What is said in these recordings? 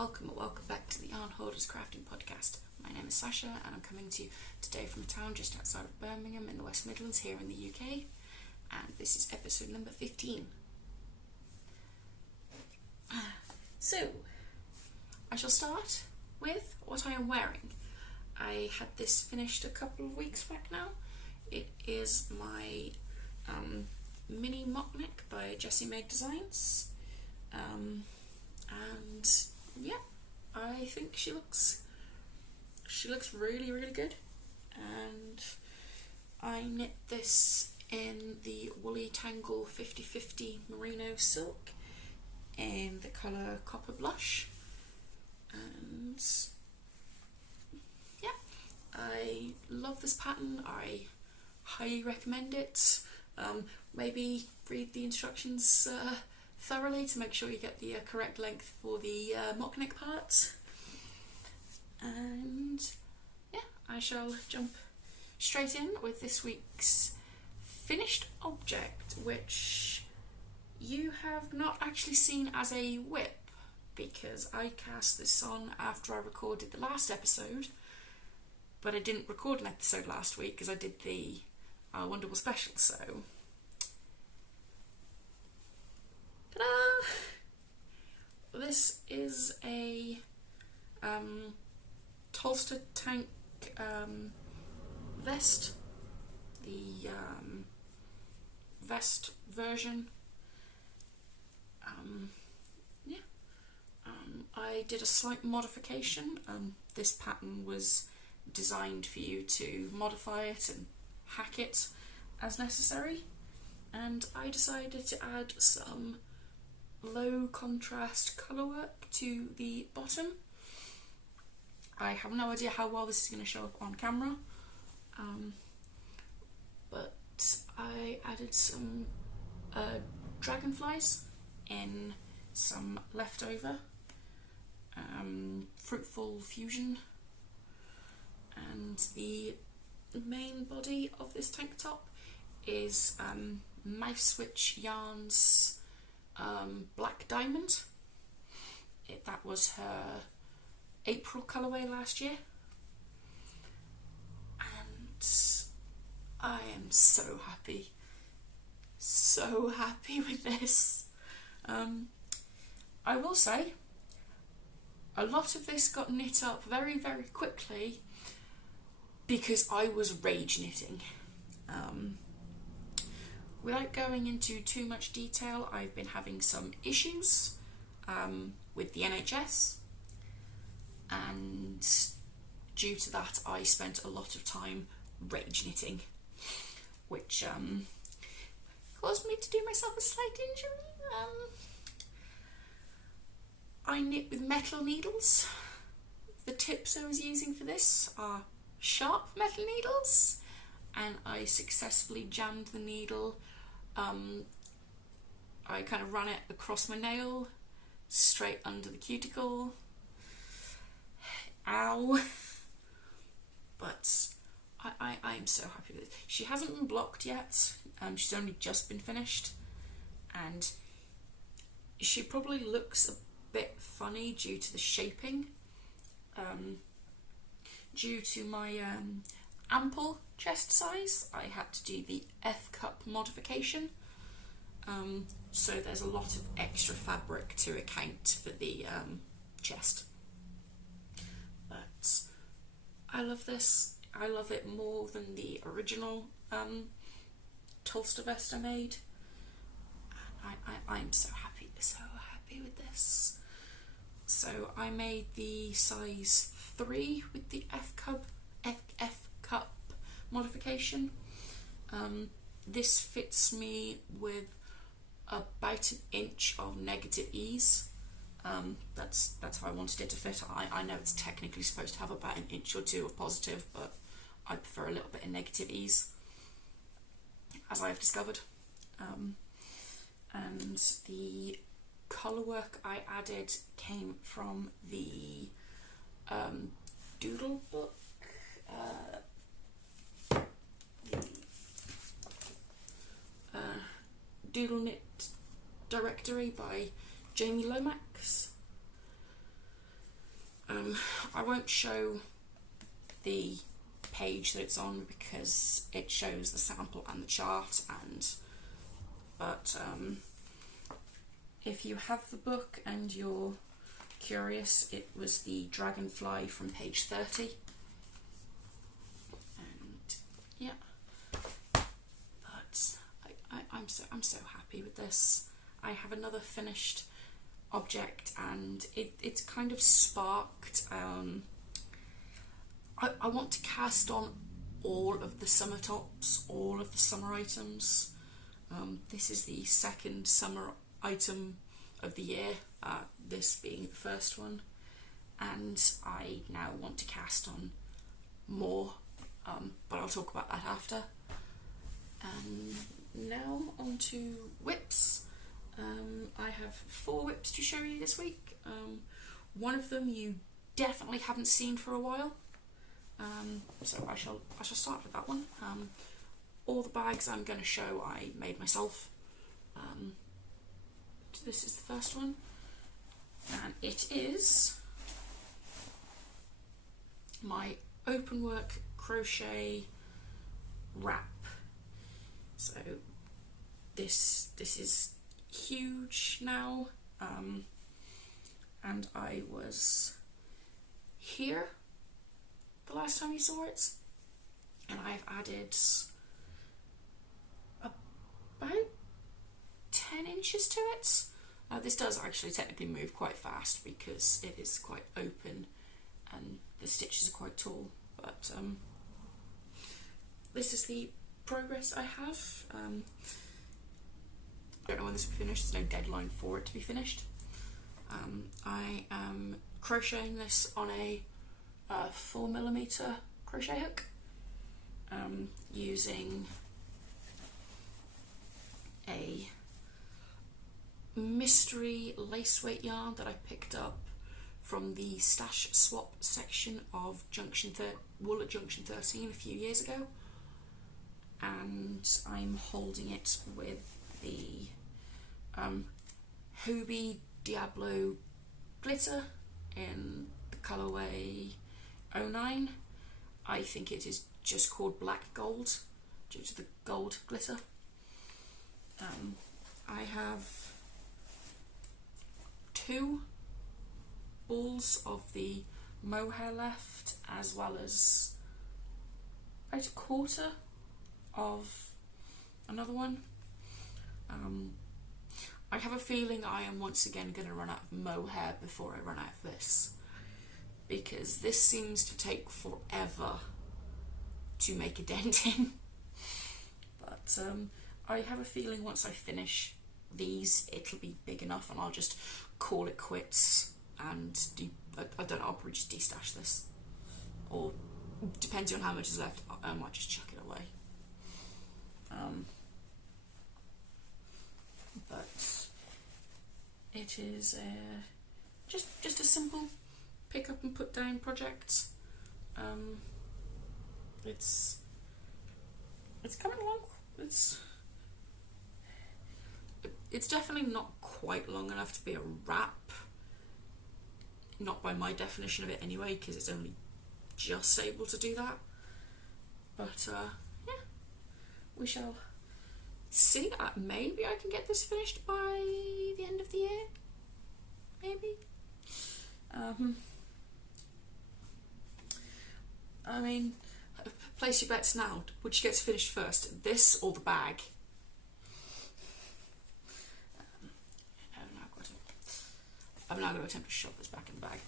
welcome back to the Yarn Hoarders Crafting Podcast. My name is Sasha and I'm coming to you today from a town just outside of Birmingham in the West Midlands here in the UK, and this is episode number 15. So, I shall start with what I am wearing. I had this finished a couple of weeks back now. It is my mini mock neck by Jessie Made Designs. And yeah, I think she looks really, really good. And I knit this in the Woolly Tangle 50/50 merino silk in the colour Copper Blush. And yeah, I love this pattern. I highly recommend it. Maybe read the instructions thoroughly to make sure you get the correct length for the mock neck part. And yeah, I shall jump straight in with this week's finished object, which you have not actually seen as a whip because I cast this on after I recorded the last episode, but I didn't record an episode last week because I did the Wonderful special, so ta-da! This is a Tolster tank vest, the vest version. I did a slight modification. This pattern was designed for you to modify it and hack it as necessary, and I decided to add some low contrast colour work to the bottom. I have no idea how well this is going to show up on camera, but I added some dragonflies in some leftover Fruitful Fusion, and the main body of this tank top is Mouse Switch Yarns Black Diamond. That was her April colourway last year, and I am so happy with this. I will say a lot of this got knit up very, very quickly because I was rage knitting. Without going into too much detail, I've been having some issues with the NHS, and due to that I spent a lot of time rage knitting, which caused me to do myself a slight injury. I knit with metal needles. The tips I was using for this are sharp metal needles, and I successfully jammed the needle. I kind of ran it across my nail, straight under the cuticle. Ow! But I'm so happy with it. She hasn't been blocked yet. She's only just been finished, and she probably looks a bit funny due to the shaping. Due to my ample chest size, I had to do the F cup modification. So there's a lot of extra fabric to account for the chest. But I love this. I love it more than the original Tolster vest I made. I'm so happy with this. So I made the size 3 with the F cup modification. This fits me with about an inch of negative ease. That's how I wanted it to fit. I know it's technically supposed to have about an inch or two of positive, but I prefer a little bit of negative ease, as I've discovered. And the colour work I added came from the Doodle book, the Doodle Knit Directory by Jamie Lomax. I won't show the page that it's on because it shows the sample and the chart, but if you have the book and you're curious, it was the dragonfly from page 30, and yeah, but I'm so happy with this. I have another finished object, and it's kind of sparked. I want to cast on all of the summer tops, all of the summer items. This is the second summer item of the year, this being the first one, and I now want to cast on more, but I'll talk about that after. And now on to whips. I have 4 whips to show you this week. One of them you definitely haven't seen for a while, so I shall start with that one. All the bags I'm going to show I made myself. This is the first one, and it is my open work crochet wrap. So this is huge now, and I was here the last time you saw it, and I've added about 10 inches to it. This does actually technically move quite fast because it is quite open and the stitches are quite tall, but this is the progress I have. I don't know when this will be finished, there's no deadline for it to be finished. I am crocheting this on a 4mm crochet hook, using a mystery lace weight yarn that I picked up from the stash swap section of Wool at Junction 13 a few years ago, and I'm holding it with the Hobie Diablo glitter in the colourway 09. I think it is just called black gold due to the gold glitter. I have 2 balls of the mohair left, as well as about a quarter of another one. I have a feeling I am once again going to run out of mohair before I run out of this, because this seems to take forever to make a dent in. But I have a feeling once I finish these it'll be big enough and I'll just call it quits and I don't know, I'll probably just destash this, or depending on how much is left I might just chuck it away. But it is just a simple pick up and put down project. It's coming along. It's definitely not quite long enough to be a wrap, not by my definition of it anyway, because it's only just able to do that. But yeah, we shall see. Maybe I can get this finished by the end of the year. Maybe. I mean, place your bets now. Which gets finished first, this or the bag? I'm now going to attempt to shove this back in the bag.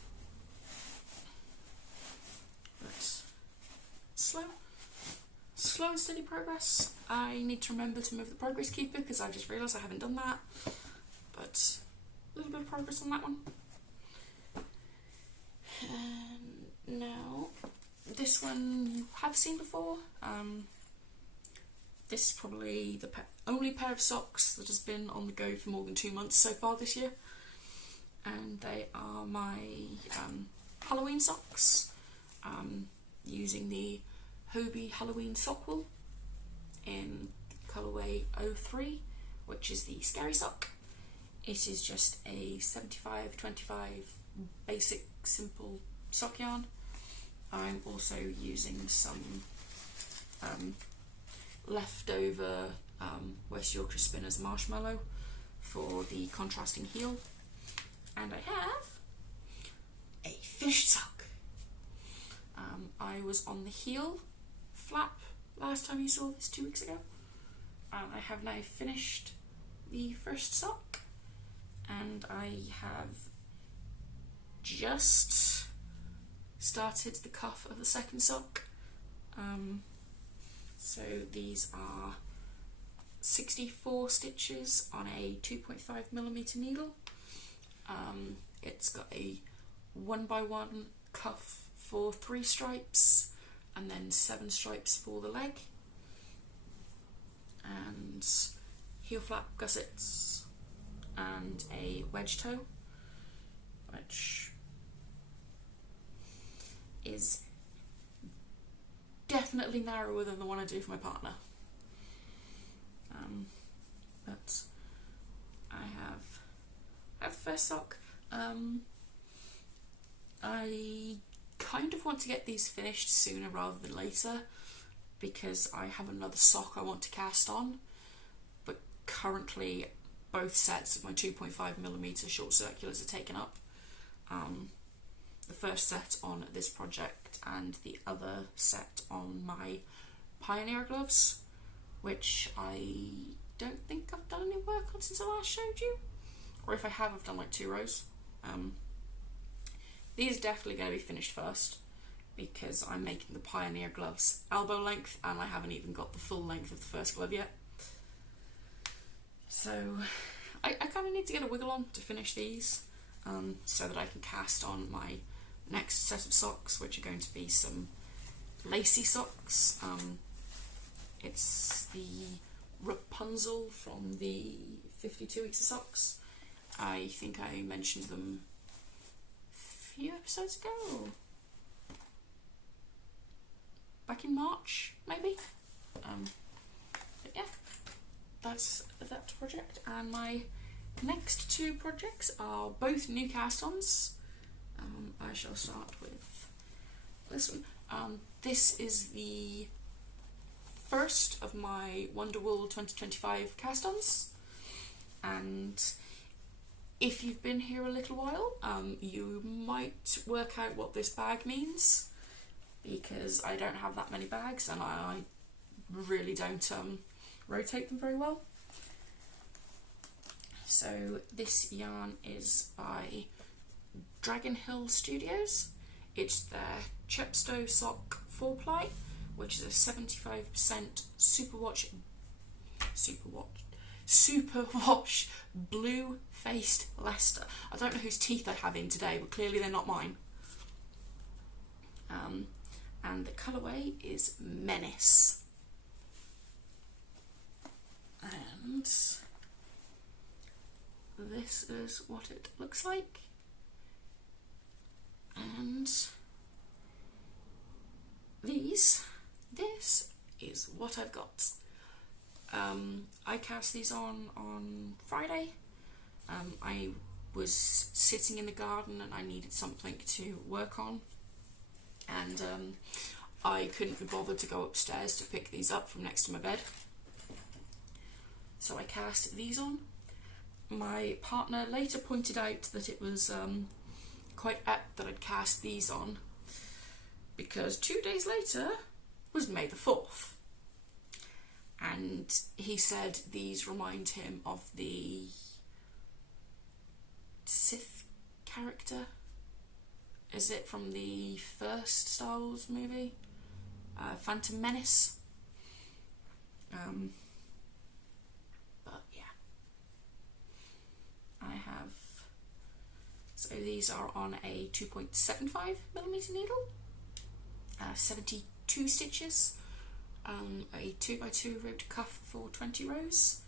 But slow and steady progress. I need to remember to move the progress keeper because I just realised I haven't done that. But a little bit of progress on that one. And now, this one you have seen before. This is probably the only pair of socks that has been on the go for more than 2 months so far this year. And they are my Halloween socks, using the Hobie Halloween sock wool in colourway 03, which is the scary sock. It is just a 75-25 basic simple sock yarn. I'm also using some leftover West Yorkshire Spinners Marshmallow for the contrasting heel, and I have a finished sock. I was on the heel flap last time you saw this 2 weeks ago, and I have now finished the first sock, and I have just started the cuff of the second sock. So these are 64 stitches on a 2.5mm needle. It's got a 1x1 cuff for 3 stripes and then 7 stripes for the leg, and heel flap gussets and a wedge toe, which is definitely narrower than the one I do for my partner. But I have the first sock. I kind of want to get these finished sooner rather than later because I have another sock I want to cast on, but currently both sets of my 2.5mm short circulars are taken up. The first set on this project and the other set on my Pioneer gloves, which I don't think I've done any work on since I last showed you, or if I have, I've done like 2 rows. These are definitely going to be finished first because I'm making the Pioneer gloves elbow length and I haven't even got the full length of the first glove yet. So I kind of need to get a wiggle on to finish these, so that I can cast on my next set of socks, which are going to be some lacy socks. It's the Rapunzel from the 52 Weeks of Socks. I think I mentioned them a few episodes ago, back in March maybe. But yeah, that's that project, and my next 2 projects are both new cast-ons. I shall start with this one. This is the first of my Wonderwool 2025 cast-ons, and if you've been here a little while, you might work out what this bag means, because I don't have that many bags and I really don't rotate them very well. So this yarn is by Dragon Hill Studios. It's their Chepstow Sock 4-ply, which is a 75% superwash blue faced Leicester. I don't know whose teeth I have in today, but clearly they're not mine. And the colourway is Menace. And this is what it looks like. And this is what I've got. I cast these on Friday. I was sitting in the garden and I needed something to work on, and I couldn't be bothered to go upstairs to pick these up from next to my bed, so I cast these on. My partner later pointed out that it was quite apt that I'd cast these on, because 2 days later was May the 4th, and he said these remind him of the Sith character. Is it from the first Star Wars movie? Phantom Menace. But yeah, I have. So these are on a 2.75mm needle, 72 stitches, a 2x2 ribbed cuff for 20 rows,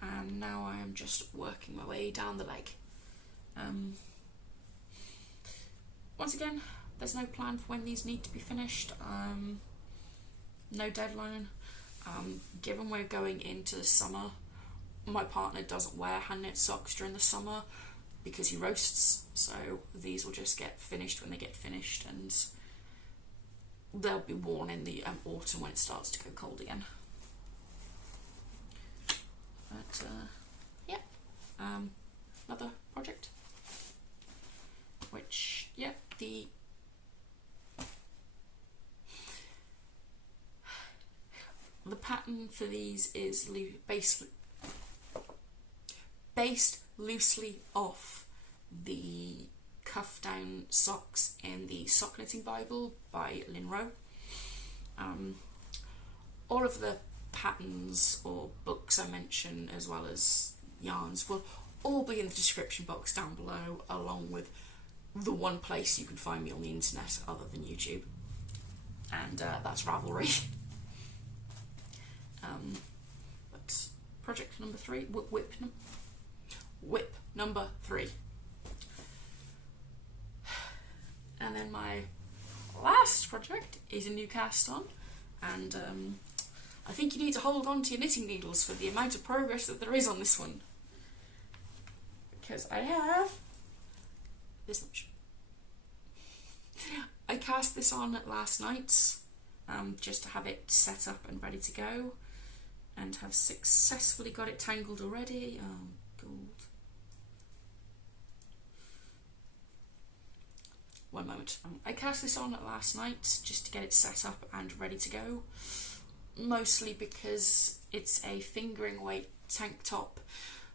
and now I am just working my way down the leg. Once again, there's no plan for when these need to be finished, no deadline. Given we're going into the summer, my partner doesn't wear hand knit socks during the summer, because he roasts, so these will just get finished when they get finished, and they'll be worn in the autumn when it starts to go cold again. But yeah, another project, which, yeah, the pattern for these is based loosely off the cuff down socks in the Sock Knitting Bible by Lynn Rowe. All of the patterns or books I mention, as well as yarns, will all be in the description box down below, along with the one place you can find me on the internet other than YouTube, and that's Ravelry. But project number 3, whip number 3. And then my last project is a new cast on, and I think you need to hold on to your knitting needles for the amount of progress that there is on this one, because I have this much. I cast this on last night just to have it set up and ready to go, and have successfully got it tangled already. Oh, God. One moment. I cast this on last night just to get it set up and ready to go, mostly because it's a fingering weight tank top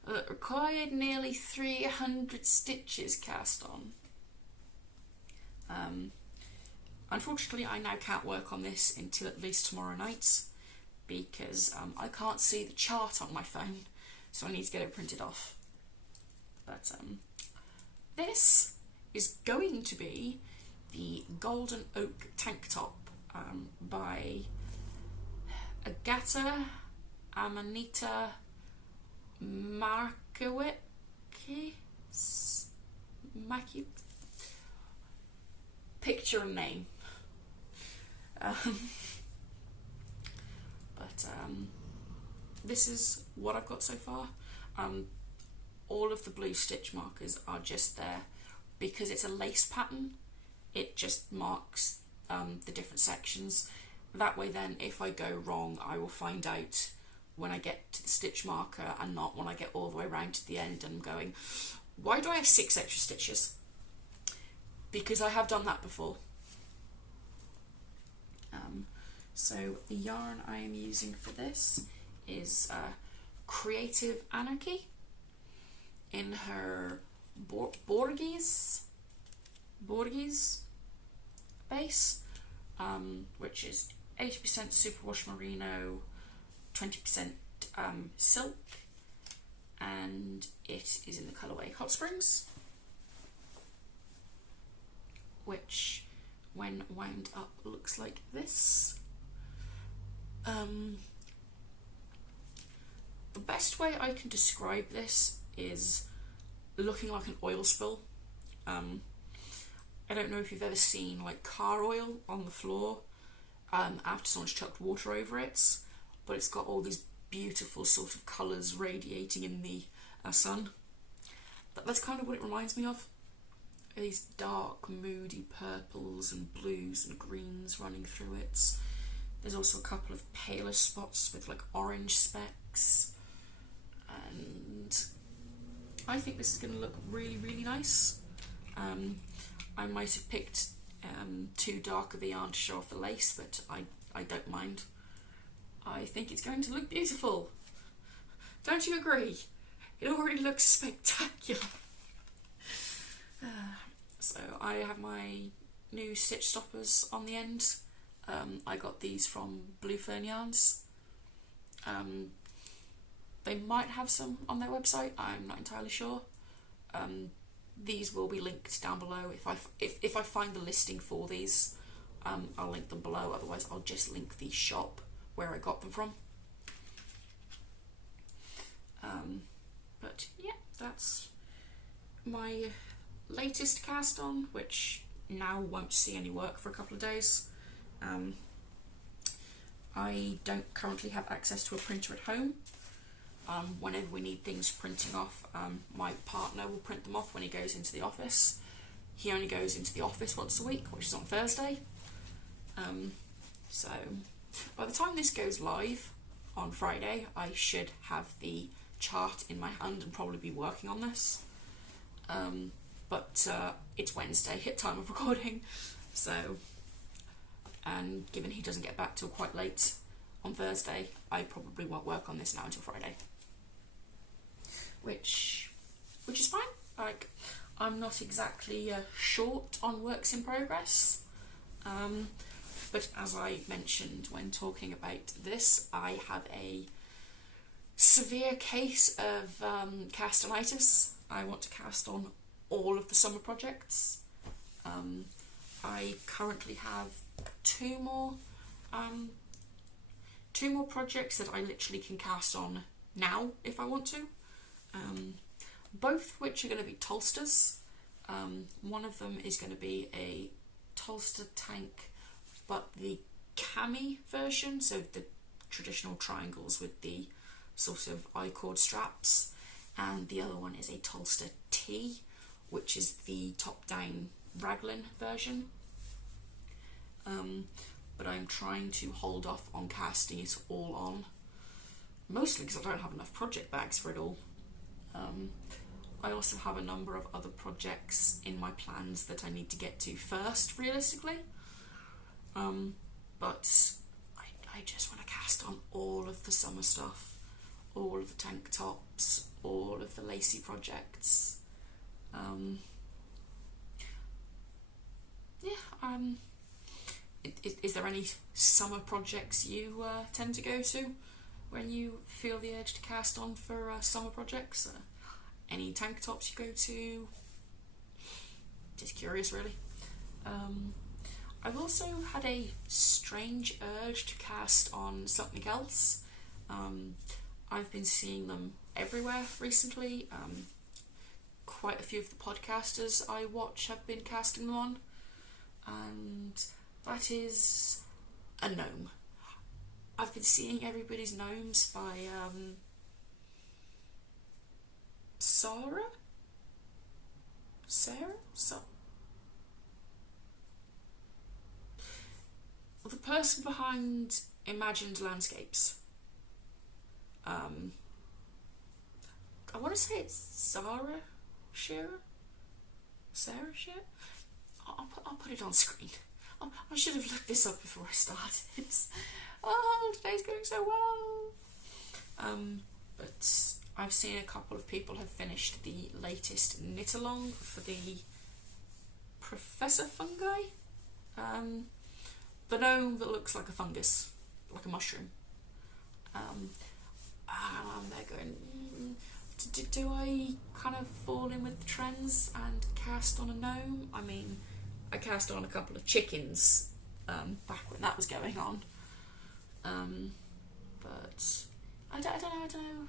that required nearly 300 stitches cast on. Unfortunately, I now can't work on this until at least tomorrow night, because I can't see the chart on my phone, so I need to get it printed off. But this is going to be the Golden Oak tank top by Agata Amanita Markiewicz. Picture and name. This is what I've got so far. All of the blue stitch markers are just there because it's a lace pattern. It just marks the different sections. That way then, if I go wrong, I will find out when I get to the stitch marker, and not when I get all the way around to the end and I'm going, why do I have 6 extra stitches? Because I have done that before. So the yarn I am using for this is Creative Anarchy in her Borges base, which is 80% superwash merino, 20% silk, and it is in the colourway Hot Springs, which when wound up looks like this. The best way I can describe this is looking like an oil spill. I don't know if you've ever seen like car oil on the floor after someone's chucked water over it, but it's got all these beautiful sort of colours radiating in the sun. That's kind of what it reminds me of. These dark, moody purples and blues and greens running through it. There's also a couple of paler spots with like orange specks, and I think this is going to look really, really nice. I might have picked too dark of a yarn to show off the lace, but I don't mind. I think it's going to look beautiful. Don't you agree? It already looks spectacular. So I have my new stitch stoppers on the end. I got these from Blue Fern Yarns. They might have some on their website, I'm not entirely sure. These will be linked down below. If I find the listing for these, I'll link them below. Otherwise, I'll just link the shop where I got them from. But yeah, that's my latest cast on, which now won't see any work for a couple of days. I don't currently have access to a printer at home, Whenever we need things printing off, my partner will print them off when he goes into the office. He only goes into the office once a week, which is on Thursday. So by the time this goes live on Friday, I should have the chart in my hand and probably be working on this. But it's Wednesday at time of recording, so, and given he doesn't get back till quite late on Thursday, I probably won't work on this now until Friday. Which is fine. Like, I'm not exactly short on works in progress. But as I mentioned when talking about this, I have a severe case of castanitis. I want to cast on all of the summer projects. I currently have two more projects that I literally can cast on now if I want to. Both of which are going to be Tolsters. One of them is going to be a Tolster tank, but the cami version, so the traditional triangles with the sort of I-cord straps, and the other one is a Tolster T, which is the top-down raglan version. But I'm trying to hold off on casting it all on, mostly because I don't have enough project bags for it all. I also have a number of other projects in my plans that I need to get to first, realistically. But I just want to cast on all of the summer stuff, all of the tank tops, all of the lacy projects. Is there any summer projects you tend to go to when you feel the urge to cast on for summer projects? Any tank tops you go to? Just curious, really. I've also had a strange urge to cast on something else. I've been seeing them everywhere recently. Quite a few of the podcasters I watch have been casting them on, and that is a gnome. I've been seeing everybody's gnomes by Sarah? The person behind Imagined Landscapes. I want to say it's Schira? Sarah Schira? I'll put it on screen. I should have looked this up before I started. Oh, today's going so well. But I've seen a couple of people have finished the latest knit along for the Professor Fungi. The gnome that looks like a fungus, like a mushroom. And they're going, do I kind of fall in with the trends and cast on a gnome? I mean, I cast on a couple of chickens back when that was going on. But I don't know.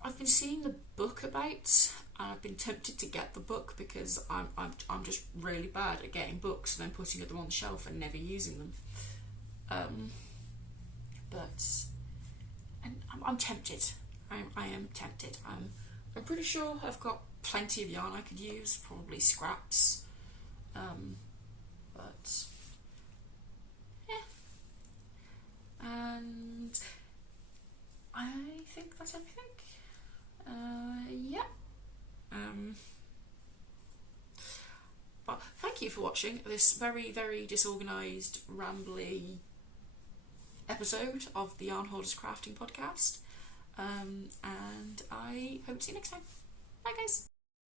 I've been seeing the book about, and I've been tempted to get the book because I'm just really bad at getting books and then putting them on the shelf and never using them. But I'm tempted. I am tempted. I'm pretty sure I've got plenty of yarn I could use, probably scraps. But yeah. And I think that's everything. Yeah. But thank you for watching this very, very disorganised, rambly episode of the Yarn Hoarders Crafting Podcast. And I hope to see you next time. Bye, guys.